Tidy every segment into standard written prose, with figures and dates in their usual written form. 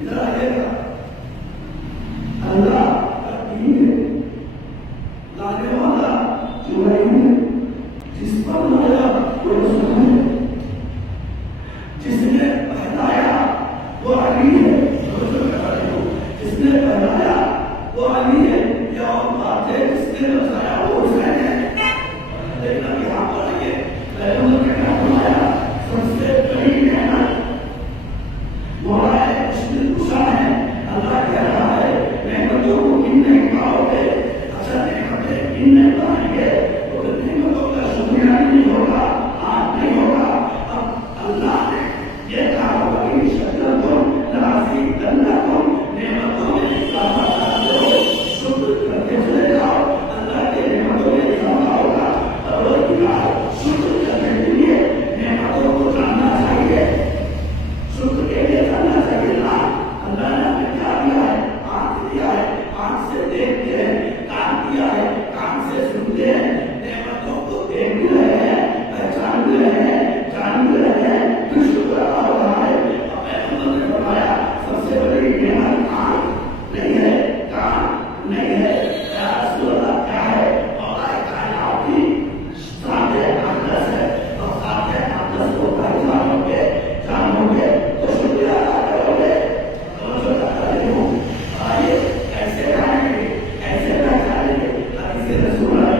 ادھر آئیے گا. اللہ کا دین ہے لانے والا جو ہے جس پر لایا وہ رسول ہے, جس نے پہنایا وہ علی ہے, جس نے پہنایا وہ علی ہے. یہ اور بات ہے جس نے بتایا وہ حسین ہے. لیکن اب یہاں پر آئیے پہلے کہنا بنایا سب سے بڑی نعمت مولا ہے, مشکل کشا ہے. اللہ کہہ رہا ہے نعمتوں کو گن نہیں پاؤ گے. اچھا نعمتیں گن نہیں پائیں گے تو نعمتوں کا شکریہ نہیں ہوگا, آج نہیں ہوگا. اب اللہ نے یہ کہا ہوگا کہ شکر تم ناراضی کرنا تم نعمتوں میں اضافہ کر دو, شکر کرتے چلے جاؤ. اللہ کے نعمتوں میں اضافہ ہوگا. شکر کرنے کے لیے نعمتوں کو جاننا چاہیے, شکر کے لیے جاننا چاہیے. اللہ نے ہمیں کیا دیا ہے؟ آنکھ دیا ہے, آنکھ سے دیکھتے ہیں. کان دیا ہے, کان سے سنتے ہیں. نعمتوں کو دیکھ بھی رہے ہیں, پہچان بھی رہے ہیں, جان بھی رہے ہیں, پھر شکر ادا ہو رہا ہے. اب محمد نے فرمایا سب سے بڑی نعمت آنکھ نہیں ہے, کان نہیں ہے. یا رسول اللہ کیا ہے؟ مولا کائنات کی ذات اقدس ہے, اور ذات اقدس کو پہچانو گے, جانو گے تو شکریہ ادا کرو گے. آئیے ایسے آئیں گے, ایسے پہچانیں گے. حدیث رسول ہے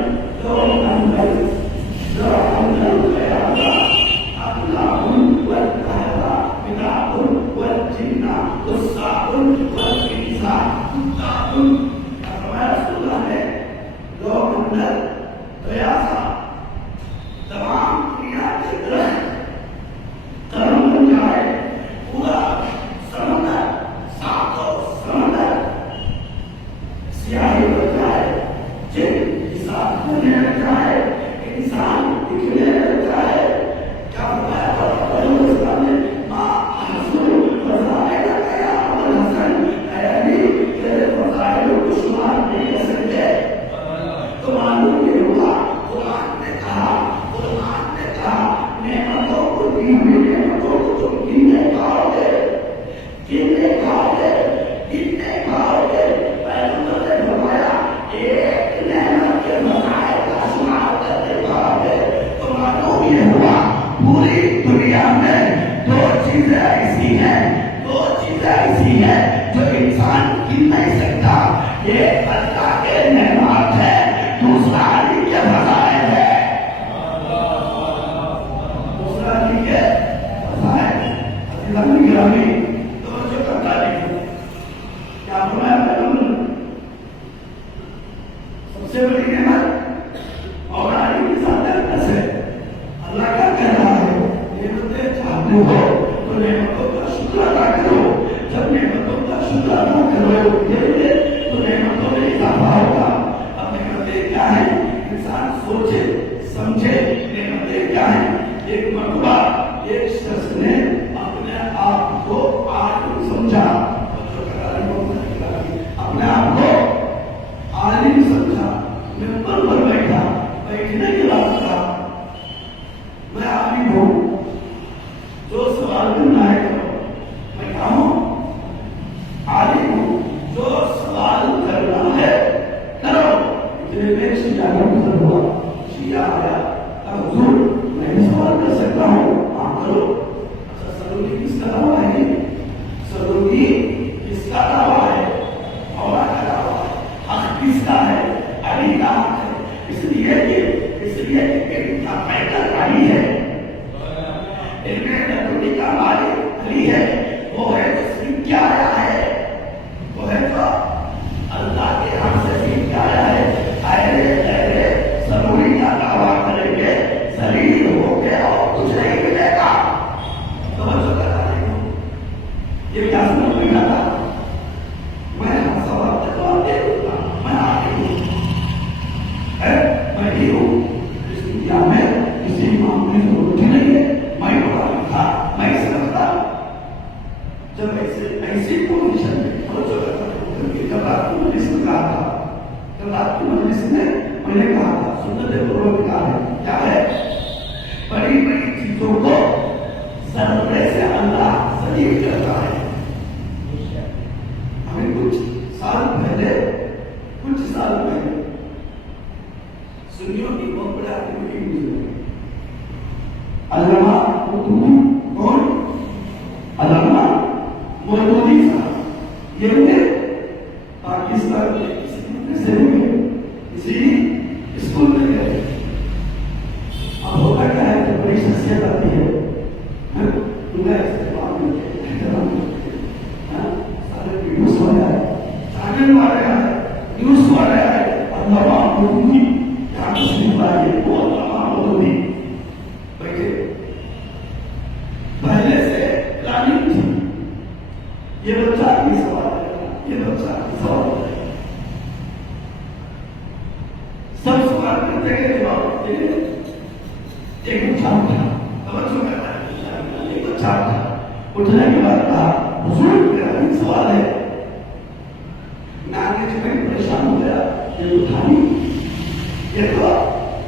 پہلے سے پلاننگ تھی، یہ بچہ کی سوال ہے، یہ بچہ کی سوال ہے، سب سوال کرتے گئے جواب دیتے گئے۔ ایک بچہ اٹھا، توجہ کرنا ہے، ایک بچہ اٹھا، اٹھنے کے بعد کہا حضور میرا ایک سوال ہے۔ میں آگے چکے پریشان ہو گیا، یہ اٹھا نہیں، یہ تو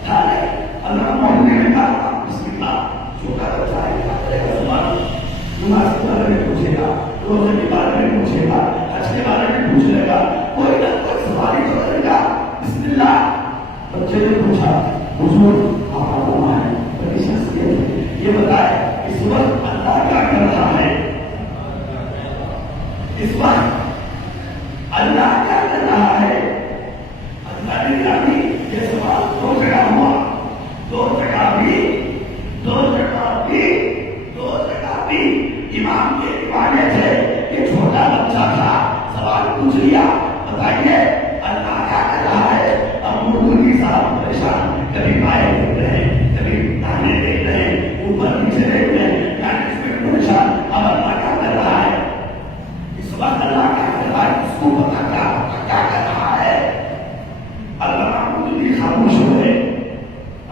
تھا نہیں، اللہ محمد نے کہا بسم اللہ، چھوٹا بچہ ہے کرے گا سوال، نماز کے بارے میں پوچھے گا، روزے کے بارے میں پوچھے گا، حج کے بارے میں پوچھ لے گا، کوئی نہ کوئی سوال ہی تو کرے گا۔ بسم اللہ۔ بچے نے پوچھا حضور آپ علامہ ہیں، بڑی شخصیت ہے، یہ بتائے اس وقت اللہ کیا کر رہا ہے؟ اس وقت اللہ کیا کر رہا ہے؟ اللہ نے کہا یہ سوال دو جگہ ہوا، دو جگہ بھی امام کے دیوانے تھے، یہ چھوٹا بچہ تھا، سوال پوچھ لیا، بتائیے اللہ کیا کر رہا ہے؟ اب مردودی صاحب پریشان، کبھی بائیں دیکھ رہے ہیں، کبھی دانے دیکھ رہے ہیں، اوپر نیچے دیکھ رہے ہیں، یعنی اس میں پریشان، اب اللہ کیا کر رہا ہے؟ اس وقت اللہ کیا کر رہا ہے؟ اس کو پتا کیا کر رہا ہے؟ اللہ مردودی خاموش ہو گئے،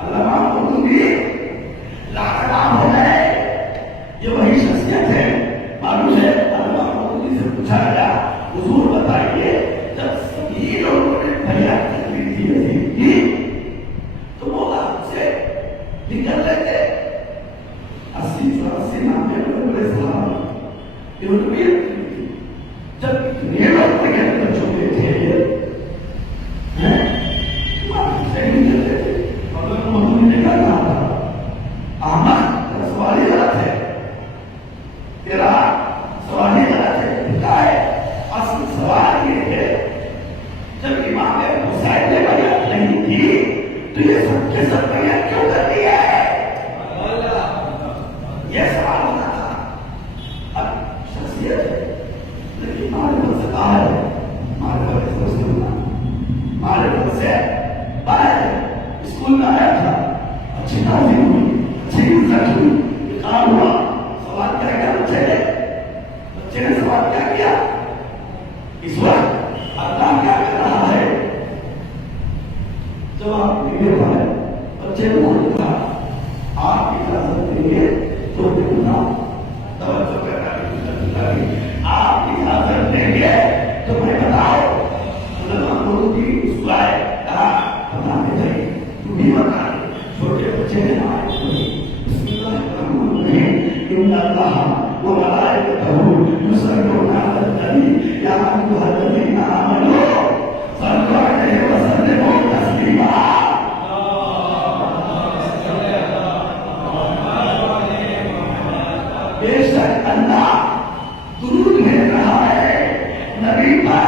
اللہ مردودی لاجواب ہو گئے۔ یہ وہی شخصیت ہے، معلوم ہے، اللہ مردودی سے پوچھا گیا حضور بتائیے جب سبھی لوگوں نے فریاد کی تو وہ آپ سے نکل رہے تھے 80 نامے بڑے صحابہ، یہ ان کی جب اتنے لوگ فریاد کر چکے تھے سے نکل رہے تھے، اللہ محمد نے کہا تھا احمد تیرا سوال ہی غلط ہے، تیرا سوال ہی غلط ہے، کیا ہے؟ اصل سوال یہ ہے جب امام حسین نے بیعت نہیں کی تو یہ سب کے سب بیعت کیوں کر دی ہے؟ یہ سوال ہوتا تھا۔ اب شخصیت ہے لیکن معرفت سے باہر ہے، معرفت سے سننا، معرفت سے باہر ہے۔ اسکول میں آیا تھا، اچھی تعلیم ہوئی، اچھی عزت ہوئی، کام ہوا، سوال کیا کیا بچے نے سوال کیا کیا؟ اس وقت اللہ کیا کر رہا ہے؟ جواب نہیں دے پائے، بچے نے کہا آپ اجازت دیں گے تو دیکھنا، توجہ کرنا، آپ اجازت دیں گے تو میں بتاؤ، علماء مردودی مسکرائے، کہا بتا دے بھائی، تم بھی بتا دے، چھوٹے بچے نے آئے بسم اللہ الرحمن الرحیم، ان اللہ وملائکتہ یصلون علی النبی یا ایھا الذین آمنوا صلوا علیہ وسلموا تسلیما۔ بے شک اللہ درود بھیج رہا ہے نبی پر،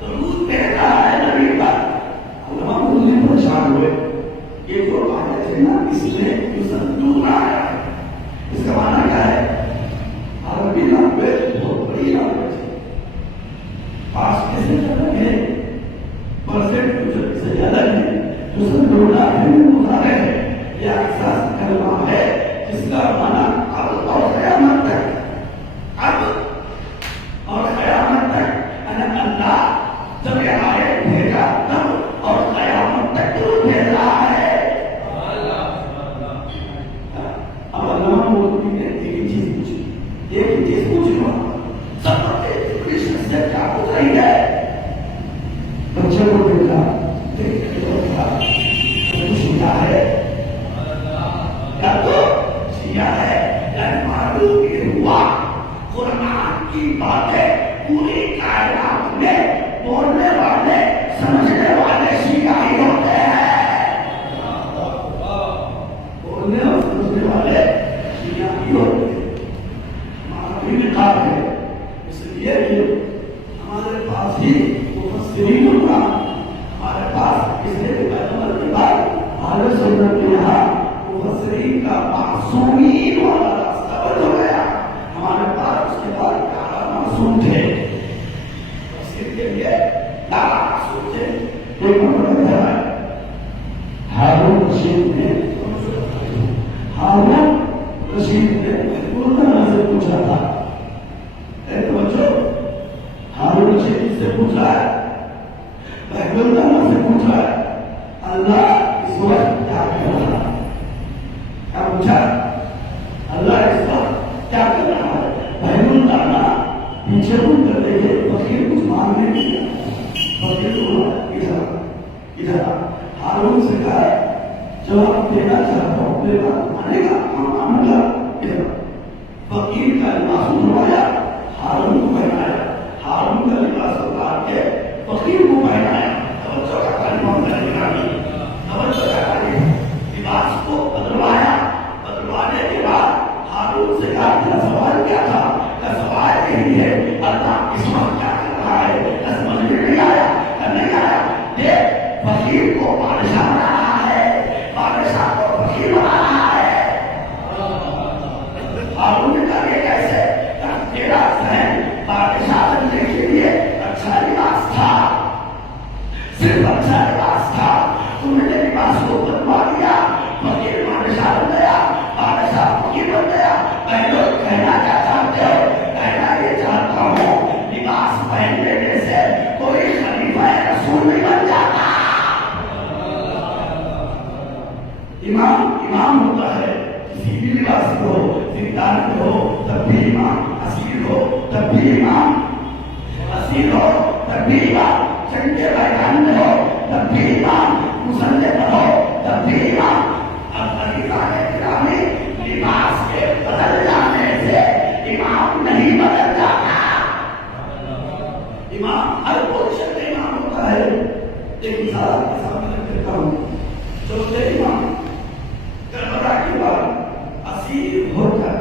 درود بھیج رہا ہے نبی پر۔ علماء مردودی پریشان ہوئے، یہ جو آیت ہے نا اس میں یصلون آیا ہے، اس کا معنی کیا ہے؟ عربی لینگویج بہت بڑی لینگویج ہے، پاس کیسے الگ ہے، پرفیکٹ فیوچر سے الگ ہے، جو سب لوگ گزارے ہیں، یہ احساس کلمہ ہے جس کا معنی اب اور قیامت تک، اب اور قیامت تک، اللہ جب یہ آیت بھیجا تب اور قیامت تک درود بھیج رہا ہے۔ اب علامہ مردودی نے ایک ہی چیز پوچھی، ایک ہی چیز پوچھ لو، سب بڑی شخصیت کیا پوچھ رہی ہے؟ بچے کو دیکھا، دیکھ کے دیکھا، تو شیعہ ہے، کیا تو شیعہ ہے، یعنی معلوم یہ ہوا قرآن کی باتیں پوری کائنات میں بولنے والے سمجھنے والے شیعہ ہی ہوتے ہیں، بولنے اور سمجھنے والے شیعہ ہی ہوتے ہیں۔ نکال ہے، اس لیے ہمارے پاس ہی مفسرین ہوگا، ہمارے پاس اس لیے پیغمبر کے بعد اہل سنت کے یہاں مفسرین کا معصومین والا راستہ بند ہو گیا، ہمارے پاس اس کے بعد کارا معصوم تھے، اس کے لیے کارا معصوم تھے۔ ایک مرتبہ ہے ہارون رشید نے مجبور فقیر کا لباس اتروایا، ہارون کو پہنایا، ہارون کا لباس اتار کے فقیر کو پہنایا۔ توجہ کا کلمہ توجہ کا کلمہ، لباس کو بدلوایا، بدلوانے کے بعد ہارون سے کہا سوال کیا تھا؟ کا سوال یہی ہے اللہ اس وقت کیا کر رہا ہے؟ سمجھ میں نہیں آیا، نہیں آیا۔ دیکھ فقیر کو بادشاہ بنا رہا ہے، بادشاہ کو فقیر بنا رہا ہے۔ ہارون نے کہا یہ کیسے؟ تیرا ذہن بادشاہ بننے کے لیے اچھا لباس تھا، صرف اچھا لباس تھا، تم نے لباس کو بدلوا دیا، فقیر بادشاہ بن گیا، بادشاہ فقیر بن گیا۔ میں لوگ کہنا کیا چاہتے ہو؟ کہنا یہ چاہتا ہوں لباس پہن لینے سے کوئی خلیفہ رسول نہیں بن جاتا۔ امام ہوتا ہے، کسی بھی لباس کو زندان میں ہو تب بھی امام، اسیر ہو تب بھی امام، اسیر ہو تب بھی امام، جنگ کے میدان میں ہو تب بھی امام، مسلح پر ہو تب بھی امام۔ اب عزیزان گرامی، لباس کے بدل جانے سے امام نہیں بدل جاتا۔ امام ہر پوزیشن میں امام ہوتا ہے۔ ایک مثال آپ کے سامنے رکھ دیتا ہوں۔ چوتھے امام کربلا کے بعد اسیر ہو کر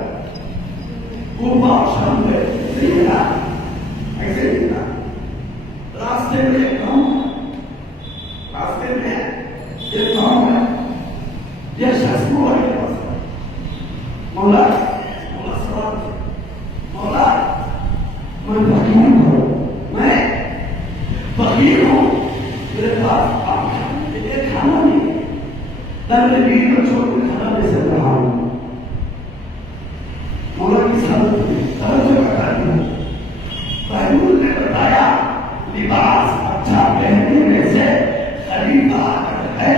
کوفہ اور شام میں ایسے ملا، راستے میں ایک گاؤں، راستے میں ایک گاؤں ہے، یہ شخص مولا کے پاس ہے۔ مولا سلام، مولا میں فقیر ہوں، میں فقیر ہوں، میرے پاس کھانا نہیں ہے، میں میرے بیوی بچوں کو کھانا دے سکتا ہوں۔ مولا کی نے بتایا لباس اچھا پہننے سے خلیفہ ہے،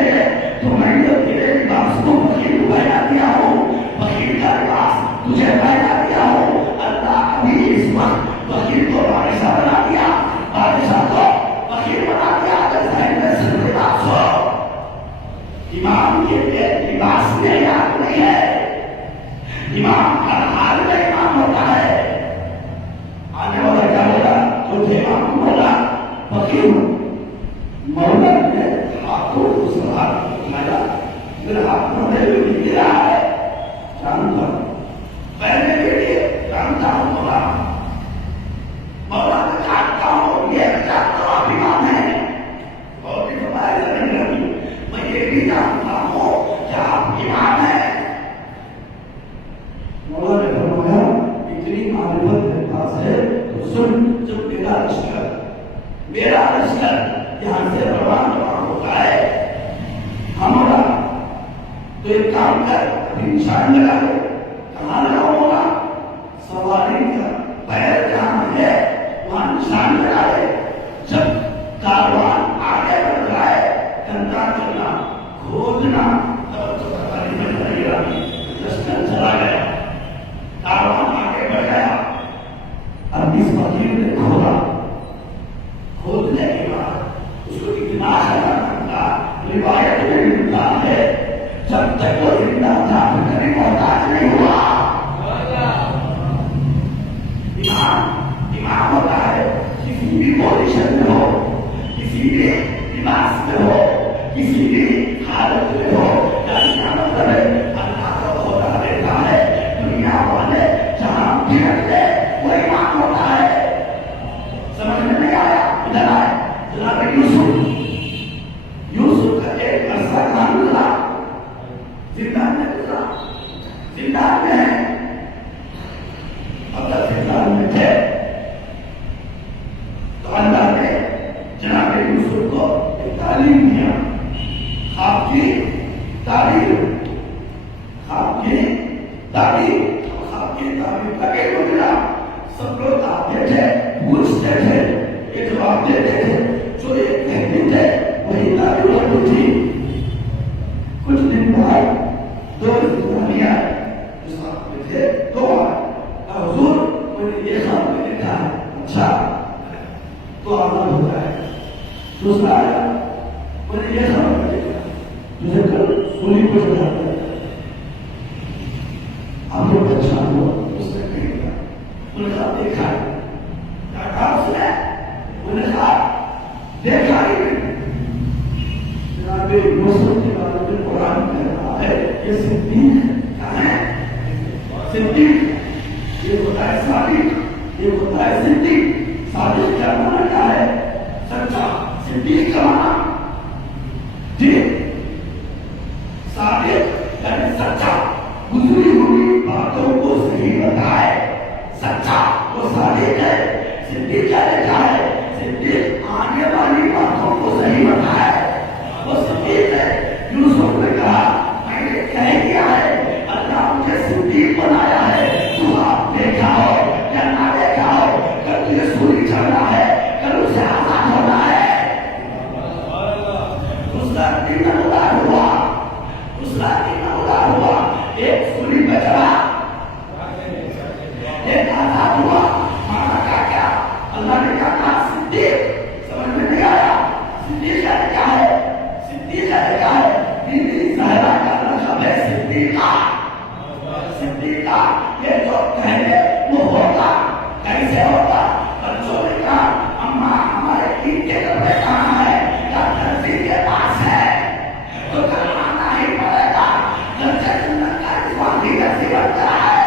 تو میں نے تیرے لباس کو فقیر کو پہنا دیا ہوں، فقیر کا لباس تجھے پہنا دیا ہوں۔ اللہ ابھی اس وقت فقیر کو بادشاہ بنا دیا، بادشاہ کو فقیر بنا دیا۔ ذہن میں صرف لباس ہو، امام کے لیے لباس میں یاد نہیں ہے، امام ہر حال میں امام ہوتا ہے۔ آنے والا کیا ہوگا؟ چوتھے امام کو مولا فقیر، مولا نے ہاتھوں کو سوار اٹھایا، میرے ہاتھ میں بھی گرا ہے، جانتا ہوں پہلے کے لیے جانتا ہوں مولا، مولا میں جانتا ہوں، یہ جانتا ہوں آپ امام ہیں، اور بھی فرمایا نہیں لگی، میں یہ بھی جانتا ہوں کہ آپ امام ہیں۔ مولا نے فرمایا اتنی معرفت میرے پاس ہے تو سن، جب میرا لشکر یہاں سے روان ہوتا ہے، ہمارا تو ایک کام کر، ابھی نشان لگا دو۔ کہاں لگاؤ مولا؟ سواری کا پیر جہاں ہے وہاں نشان لگا دے، جب کاروان آگے بڑھ جائے کندا کرنا، کھودنا، لشکر چلا گیا، کاروان آگے بڑھ گیا۔ اب اس فقیر نے کھودا، کھودنے کے بعد اس کو اتنا خیال تھا، روایت میں ملتا ہے جب تک وہ زندہ تھا کبھی محتاج نہیں ہوا۔ امام ہوتا ہے، کسی بھی پوزیشن میں ہو، کسی بھی لباس میں ہو، کسی بھی حالت میں ہو، کیا مطلب ہے؟ اللہ کو خدا دیتا ہے، دنیا والے جہاں بھی رکھتے وہ امام ہوتا ہے۔ سمجھ میں نہیں آیا؟ ادھر آئے جناب یوسف کا ایک عرصہ کہاں گزرا؟ زندان میں گزرا، زندان میں ہے، اگر زندان میں تھے تو اللہ نے جناب یوسف کو ایک تعلیم دیا، خواب کی تعلیم، خواب کی تعلیم، خواب کی تعلیم لگے گزرا۔ سب لوگ آتے تھے، پوچھتے تھے، یہ جواب دیتے تھے، جو ایک کہتے تھے وہی تعلیم لگو تھی۔ کچھ دن بعد دو زندانیاں جو ساتھ میں تھے دو آئے، حضور میں نے یہ خواب میں دیکھا ہے۔ اچھا تو آزاد ہوتا ہے۔ دوسرا آیا، میں نے یہ خواب میں دیکھا تجھے کل سولی کو چڑھاتا ہے۔ آپ لوگ اچھا ہوا، اس نے انہوں نے کہا دیکھا ہے، ڈاکٹر آپ سنے؟ انہوں نے کہا دیکھا ہی نہیں۔ جناب یوسف کے بارے میں قرآن کہہ رہا ہے یہ صدیق کہاں ہے؟ صدیق، یہ ہوتا ہے صادق، یہ ہوتا ہے صدیق۔ صادق کیا معنی کیا ہے؟ سچا۔ صدیق کا معنی جی صادق یعنی سچا، گزری ہوئی باتوں کو صحیح بتائے، سچا وہ صادق ہے۔ صدیق کیا لکھا ہے؟ صدیق آنے والی باتوں کو صحیح بتائے، وہ صدیق ہے۔ یوسف نے کہا میں نے کہہ دیا ہے، اللہ مجھے صدیق بنایا ہے، تو آپ دیکھا ہو یا نہ دیکھا ہو، کل تجھے سوری چڑھنا ہے، کل اسے آزاد ہونا ہے۔ اس کا دن ادار ہوا، اس کا دن ادار ہوا، ایک سوری پہ چڑھا، ایک آزاد ہوا۔ مانا کیا اللہ نے کہا صدیق، سمجھ میں نہیں آیا؟ صدیق کیا ہے؟ صدیق کیا ہے؟ بیوی زہرا کا لقب ہے صدیقہ۔ صدیقہ یہ جو کہے وہ ہوگا، کیسے ہوگا؟ بچوں نے کہا اماں ہمارے عید کے کپڑے کہاں ہے؟ یا درزی کے پاس ہے، تو کروانا ہی پڑے گا۔ درجہ جنت کا رضوان بھی نصیب کرتا ہے۔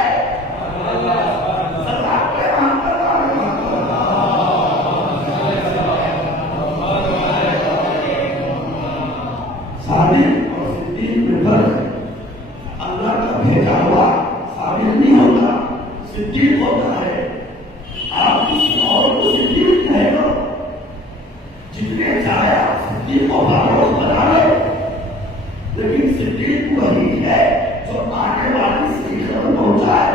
صادق اور صدیق میں فرق، اللہ کا بھیجا ہوا صادق نہیں ہوتا، صدیق ہوتا ہے۔ آپ کسی اور کو صدیق کہہ لو، جتنے چاہے آپ صدیق کو فاروق بنا لو، لیکن صدیق وہی ہے جو آنے والی صحیح خبر پہنچائے،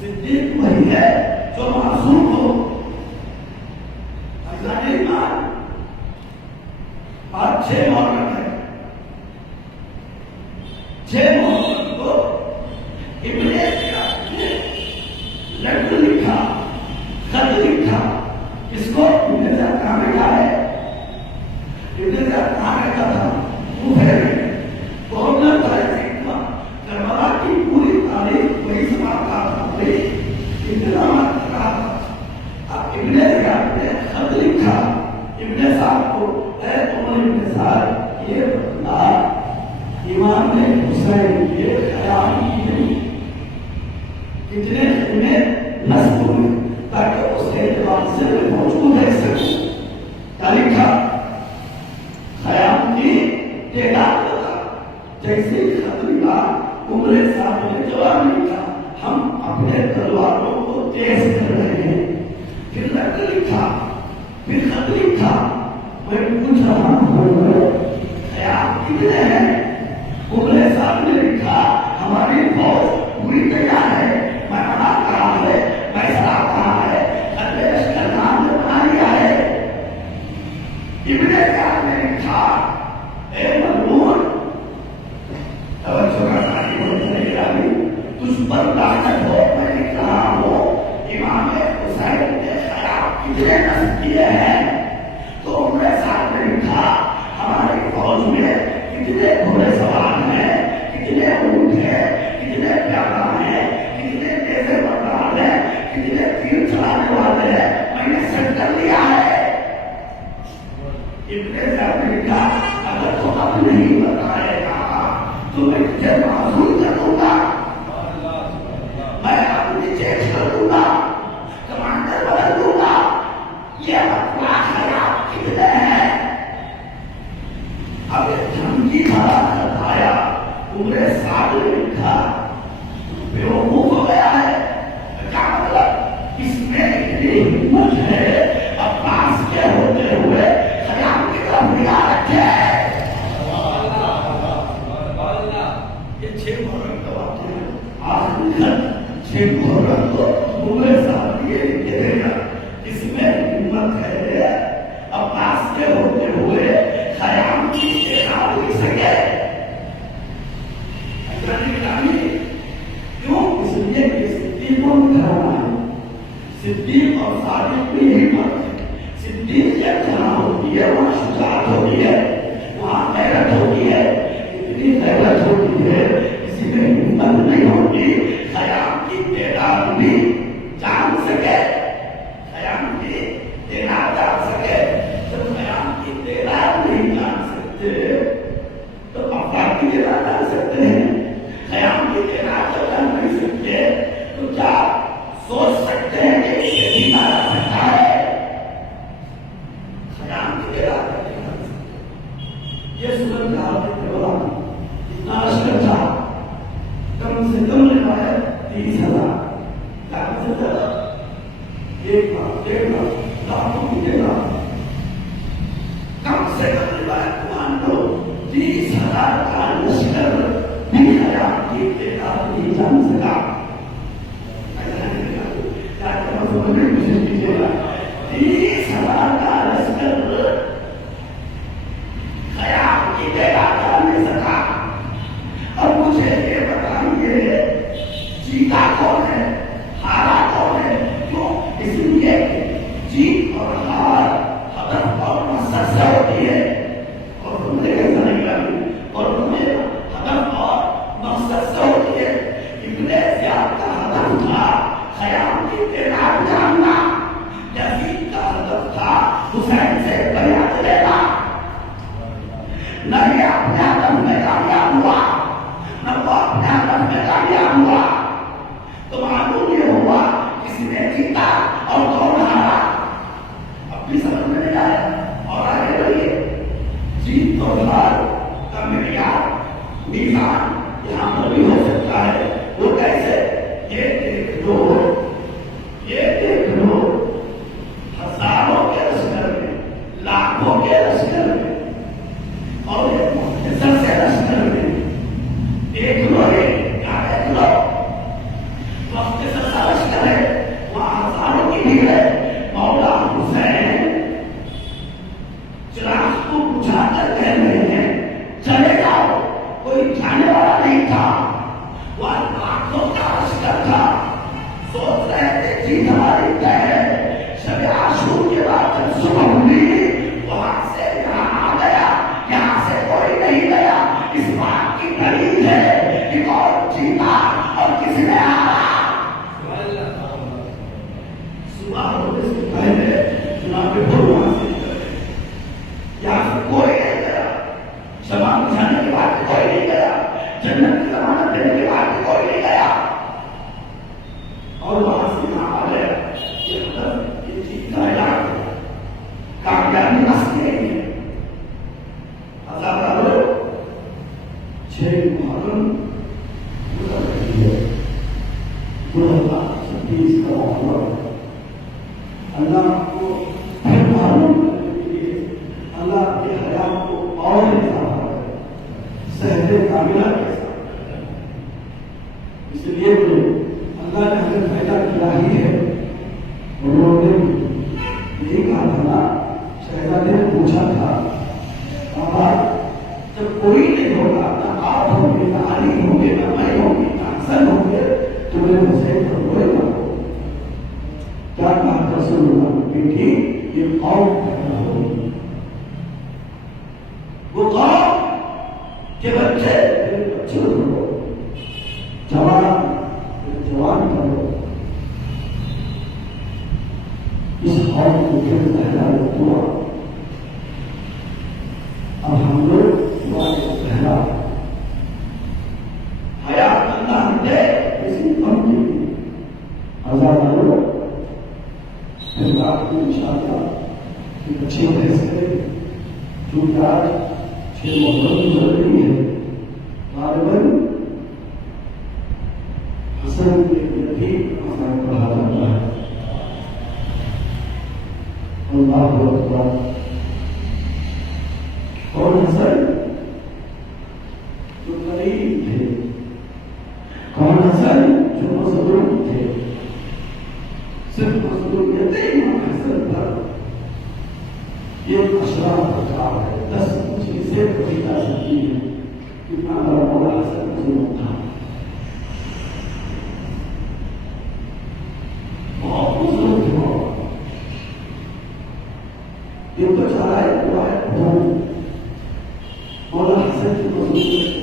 صدیق وہی ہے جو معصوم ہو۔ اللہ نے ایمان آج 6 محرم ہے، 6 محرم کو ابلیس کا لفظ لکھا، خط لکھا، اس کو ابلیس کہاں لکھا ہے؟ ابلیس کہاں لکھا تھا؟ وہ ہے گورنر تاریخ کا کربلا کی پوری تاریخ وہی سماتا تھا، وہی انتظامات کر رہا تھا۔ اب ابلیس کا خط لکھا، ابلیس صاحب کو اے عمر ابن سعد یہ بتلا امام حسین کے خیال کی نہیں کتنے خیمے نصب ہوئے تاکہ اس کے اعتبار سے میں موجود رہ سکوں۔ کیا لکھا؟ خیام کی تعداد بتا۔ جیسے ہی خط لکھا عمر صاحب نے جواب لکھا ہم اپنے تلواروں کو تیز کر رہے ہیں۔ پھر لفظ لکھا، پھر خط لکھا، میں پوچھ رہا ہوں خیام کتنے ہیں؟ عمر صاحب نے لکھا ہماری فوج پوری تیار ہے، میدان کہاں ہے، پیسہ کہاں ہے، ادریس کا نام بنا لیا ہے۔ ابن صاحب نے لکھا اے ملعون، توجہ کرنا ہے، تجھ پر لعنت ہو، میں لکھ رہا ہوں امام حسین نے خیام کتنے نصب کیے ہیں؟ تو عمر صاحب نے لکھا ہماری فوج میں کتنے گھوڑے سوار ہیں، کتنے اونٹ ہیں، کتنے پیادہ ہیں، کتنے تیزے بردار ہیں، کتنے تیر چلانے والے ہیں، میں نے سیٹ کر لیا ہے۔ ابن صاحب نے لکھا اگر تو اب نہیں بتائے گا تو میں تجھے معذور کر دوں گا، میں اپنی چیز کر دوں گا، کمانڈر بدل دوں گا۔ یہ مطلع خیام کتنے ہیں؟ اب ایک دھمکی بھرا خط آیا، عمر صاحب نے لکھا بیوقوف ہو گیا ہے، کیا مطلب؟ اس میں اتنی ہمت ہے عباس کے ہوتے ہوئے خیام کی طرف نگاہ رکھے۔ یہ 6 محرم کا واقعہ ہے، آخری خط 6 محرم کو عمر صاحب یہ لکھے دے گا، اس میں ہمت ہے عباس کے ہوتے ہوئے خیام کی اتخاب لکھ سکے۔ کیوں؟ اس لیے کہ صدیقوں میں گھرانا ہے، صدیق اور صادق میں یہی فرق ہے۔ صدیق جہاں ہوتی ہے وہاں شجاعت ہوتی ہے، وہاں غیرت ہوتی ہے، اتنی غیرت ہوتی ہے کسی میں ہمت نہیں ہوتی، خیام کی تعداد بھی جان سکے خیام کی دینا جان سکے جب خیام کی دینا نہیں جان سکتے تو افراد کی دینا جان سکتے ہیں خیام کی دینا جب جان نہیں سکتے تو کیا سوچ سکتے ہیں کہ اسے جیتا جا سکتا ہے خیام کی دینا نہیں جان سکتے یہ سورت حال کے دوران اتنا اشکر تھا کم سے کم روایت 30,000 کم سے زیادہ 1 لاکھ لاکھوں کی جگہ کم سے کم روایت مان لو 30,000 کا لشکر بھی خیام کی تعداد نہیں جان سکا کیا مجھے کیجیے گا 30,000 کا لشکر خیام کی تعداد جان نہیں سکا اور مجھے یہ بتائیے جیتا کون ہے ہارا کون ہے کیوں اس لیے جیت اور ہار ہدف اور مقصد سے ہوتی ہے اور تمہیں ایسا نہیں لگی اور تمہیں ہدف اور مقصد سے ہوتی ہے ابن زیاد کا ہدف تھا خیام کی تعداد جاننا یزید کا ہدف تھا حسین سے بیعت لینا نہ یہ اپنے ہدف میں کامیاب ہوا نہ وہ اپنے ہدف میں کامیاب ہوا تو معلوم یہ ہوا کسی نے جیتا اور کون ہارا اب بھی سمجھ میں نہیں آیا اور آگے بڑھیے جیت اور ہار کا معیار میزان یہاں پر بھی ہو سکتا ہے وہ کیسے یہ دیکھ لو ہزاروں کے لشکر میں لاکھوں کے لشکر میں اور ایک مختصر سے لشکر میں ایک لو مختصر سا لشکر ہے وہاں ہزاروں کی بھیڑ ہے مولا حسین چراغ کو بجھا کر کہہ رہے ہیں چلے جاؤ کوئی جانے والا نہیں تھا وہ لاکھوں کا لشکر تھا سوچ رہے تھے جیت ہماری طے ہے شب عاشور کے بعد جب صبح ہوئی وہاں سے یہاں آ گیا یہاں سے کوئی نہیں گیا اس بات کی دلیل ہے کہ کون جیتا اور کس نے ہارا صبح ہونے سے پہلے جناب وہاں سے یہاں سے کوئی نہیں گیا شمع بجھانے کے بعد کوئی نہیں گیا جنت کی ضمانت دینے کے بعد کوئی نہیں گیا اور وہاں سے یہاں آ گیا یہ حضرت یہ چیز کا علاج ہے کامیابی اصلی نہیں ہے ہزار لوگ 6 محرم گزر رہی ہے 2026 کا معاملہ اللہ کو پھر معلوم کرنے کے لیے اللہ کے حیات کو اور اضافہ کرے صحت کاملہ کے ساتھ اس لیے اللہ نے ہمیں پیدا کیا ہی ہے انہوں نے یہی کہا تھا نا شہزادے نے پوچھا تھا بابا جب کوئی نہیں ہوگا نہ آپ ہوں گے نہ علی ہوں گے نہ میں ہوں گی نہ حسن ہوں گے تو میرے حسین پر روئے گا کیا کہا رسول اللہ بیٹی یہ قوم پیدا ہوگی وہ قوم کے بچے ہو جوان کرو اس قوم کو پھر پہلا ہوا اب ہم لوگ پہلا حیات اللہ دے کسی قوم کی آزاد لوگ پھر آپ کو انشاءاللہ ایک اچھی فیصلے چونکہ آج 6 محرم ضروری ہے غالباً حسن کے نزدیک حسن پڑھا جاتا ہے اللہ اکبر اور حسن جو قریب تھے کون حسن جو مظلوم تھے صرف مظلومیت امام حسن پر یہ اشراف کا ہے 10 چیزیں کہی جا سکتی ہیں کہ ہمارا مولا حسن مظلوم تھا بہت مظلوم تھا یہ تو چاہ رہا ہے ہوا ہے مولا حسن کی مظلوم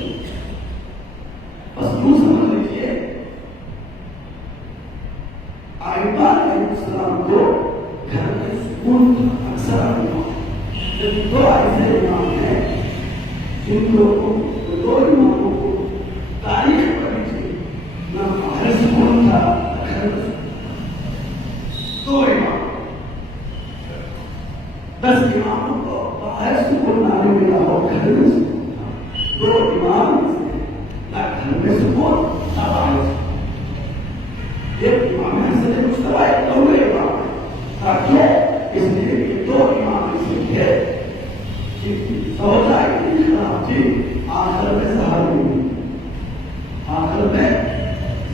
بس یوں سمجھ لیجیے آئمہ علیہ السلام کو گھر میں سکون تھا اکثر امام جب دو ایسے امام ہیں جن لوگوں دو اماموں کو تاریخ پڑھی تھی نہ باہر سکون تھا گھر میں دو امام 10 اماموں کو باہر سکون نہ ملا ہو گھر میں سکون تھا 2 امام نہ گھر میں سکون نہ باہر سکون ایک امام حسن مصطفیٰ ایک دوسرے امام تاکہ اس لیے کہ 2 امام اس لیے کہ سودا اتنی خراب تھی آخر میں سہار نہیں آخر میں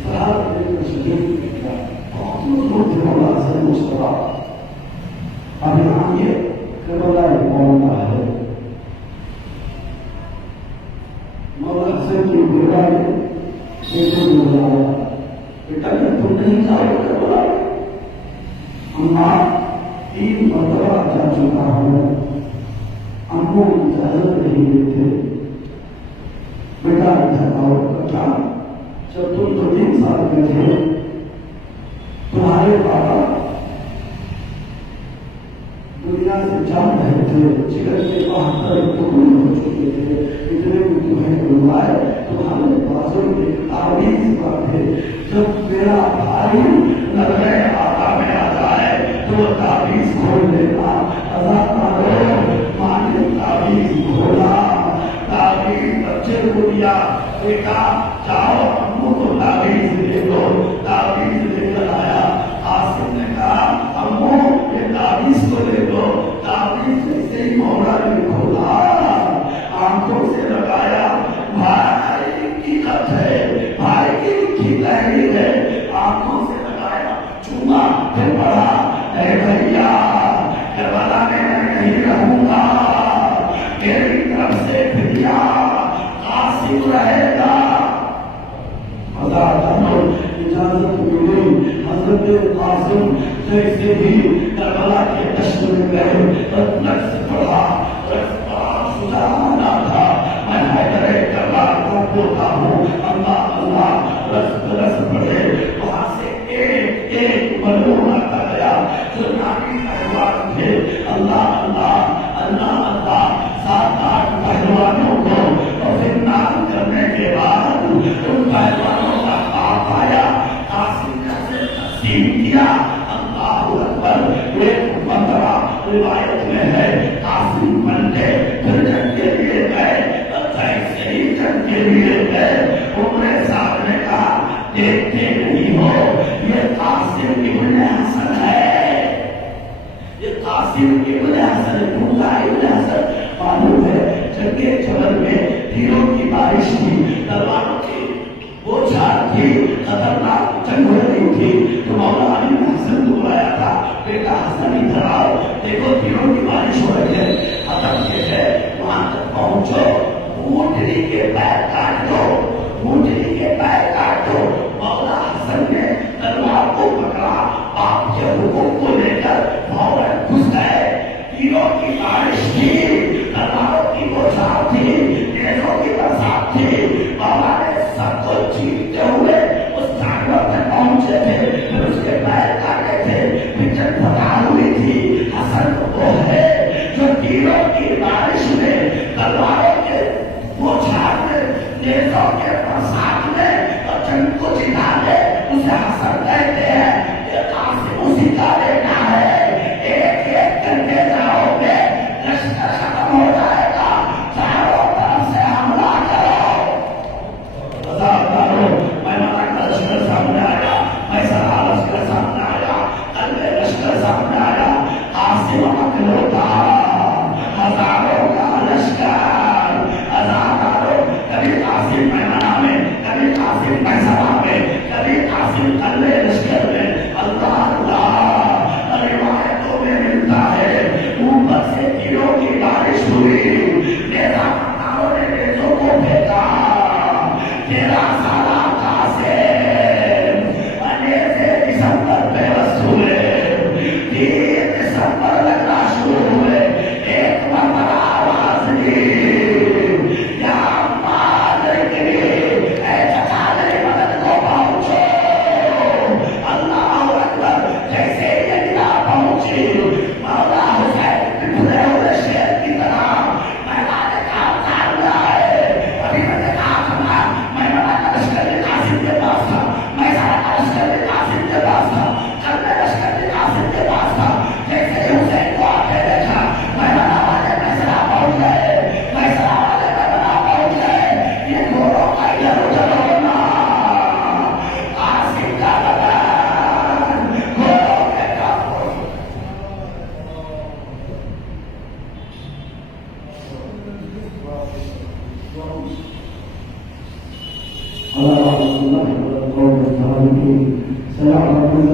سہار نہیں شدید کیا بہت مضبوط تھے مولا حسن مصطفیٰ اب یہاں یہ کربلا مولا ہے مولا حسن کی بیٹا نے بیٹے کو بلایا بیٹا کہ تم نہیں جاؤ کربلا اماں 3 مرتبہ جا چکا ہوں امو اجازت نہیں دیتے بیٹا جاؤ کیا جب تم تو 3 سال کے تھے تمہارے بابا دنیا سے جان رہے تھے جگر کے 72 ٹکڑے ہو چکے تھے اتنے بھی تمہیں بلوائے تمہارے بازو میں تعویذ پڑھے جب میرا بھائی نظر آقا میں آ جائے تو تعویذ کھول لینا آزاد ماں نے تعویذ کھولا تعویذ بچے کو دیا بیٹا جاؤ امو کو تعویذ لے دو تعویذ لے کر آیا قاسم نے کہا امو یہ تعویذ کو لے دو تعویذ جیسے ہی مولا نے کھولا آنکھوں سے لگایا بھائی کی لت ہے بھائی کی لکھی تحریر ہے آنکھوں سے لگایا چوما پھر پڑھا اے بھیا کربلا میں نہیں رہوں گا میری طرف سے بھیا قاسم رہے گا اجازت ملی حضرت قاسم جیسے ہی کربلا کے دشت میں گئے نقص پڑھا سجانا تھا میں حیدر کربلا کا پوتا ہوں اللہ اللہ رس پڑھے وہاں سے ایک ملون آتا گیا جو نامی پہلوان تھے اللہ اللہ اللہ اللہ 7-8 پہلوانوں کو اور پھر نام کرنے کے بعد ان پہلوانوں کا آپ آیا قاسم سے تقسیم کیا اللہ اکبر ایک 15 روایت میں ہے قاسم بنتے پھر جنگ کے لیے گئے کیسے ہی جنگ کے لیے گئے عمر صاحب نے کہا دیکھتے نہیں ہو یہ قاسم ابن حسن ہے یہ قاسم ابن حسن ڈھونڈا ابن حسن معلوم ہے جنگ جبل میں تیروں کی بارش تھی تلواروں کی بوچھار تھی خطرناک جنگ ہو رہی تھی تو مولا علی حسن کو بلایا تھا بیٹا حسن ادھر آؤ دیکھو تیروں کی بارش ہو رہی ہے خطر یہ ہے وہاں تک پہنچو اونٹنی کے پیر کاٹ دو اونٹنی کے پیر کاٹ دو مولا حسن نے تلوار کو پکڑا آپ کے حکم کو لے کر فوراً گھس گئے تیروں کی بارش تھی تلواروں کی بوچھار تھی نیزوں کی برسات تھی مولا نے سب کو چیرتے ہوئے اس جانور تک پہنچے تھے پھر اس کے پیر کاٹے تھے پھر پکار ہوئی تھی حسن وہ ہے جو تیروں کی بارش میں تلواروں کے بوچھار میں نیزوں کے برسات میں اور جنگ کو جتا دے اسے حسن کہتے ہیں یہ قاسم اسی کا بیٹا ہے ایک ایک کر کے جاؤ گے لشکر ختم ہو جائے گا چاروں طرف سے حملہ کرو میں مانا کا لشکر سامنے آیا میں سارا لشکر سامنے آیا قلب لشکر سامنے آیا قاسم مقتول تھا ہزاروں کا لشکر ہزاروں کبھی قاسم میدان میں کبھی قاسم پیسہ میں کبھی قاسم قلب لشکر میں اللہ اللہ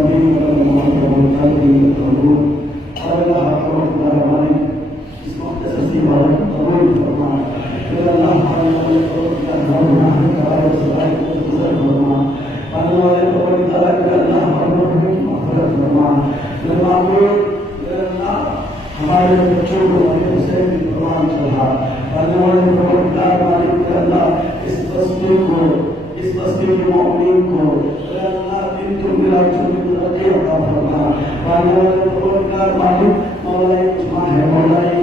النبي محمد وآله وصحبه اللہ ہمارے اس مختصر سی بات قبول فرما اللہ ہمارے فرما آنے والے اللہ فرما ہمارے بچوں کو حسین کی قرآن چڑھا آنے والے اللہ اس بستی کو اس بستی کے مومنین کو اللہ دن تو ملا چھوٹی ترقی عطا فرما آنے والے پروردگار مالک مولائی عثمان ہے مولائی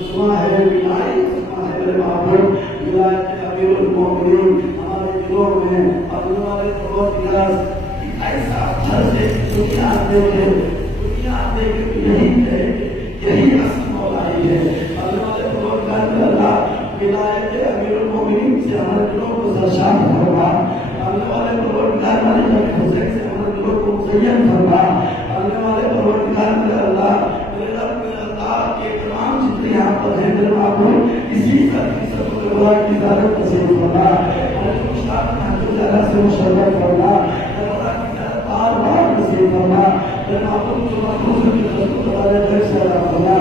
عثمان ہے بلائی عثمان ہے میرے معبود ولایت امیر المومنین ہمارے دلوں میں آنے والے پروردگار ایسا گھر سے دنیا دیکھے یہی اصل مولائی ہے آنے والے پروردگار اللہ ولایت امیر المومنین سے ہمارے دلوں کو سرشار فرما آنے والے پروردگار مالک حسین سے ہمارے دلوں کو مزین فرما آنے والے پروردگار اللہ میرے رب اللہ کے تمام جتنے یہاں پر ہیں میرے معبود اسی اللہ کی زیارت نصیب فرما ہمیں مشتاق محمود اللہ سے مشرف فرما اللہ کی زیارت بار بار نصیب فرما میرے معبود جو مخلوق کی خدمت والے در سے عطا فرما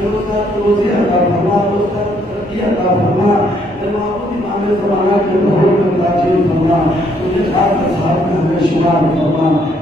روزگار روزی عطا فرما روزگار ترقی عطا فرما میرے معبود امام زمانہ کے ظہور میں تاجیل فرما انہیں خاص اصحاب میں ہمیں شمار فرما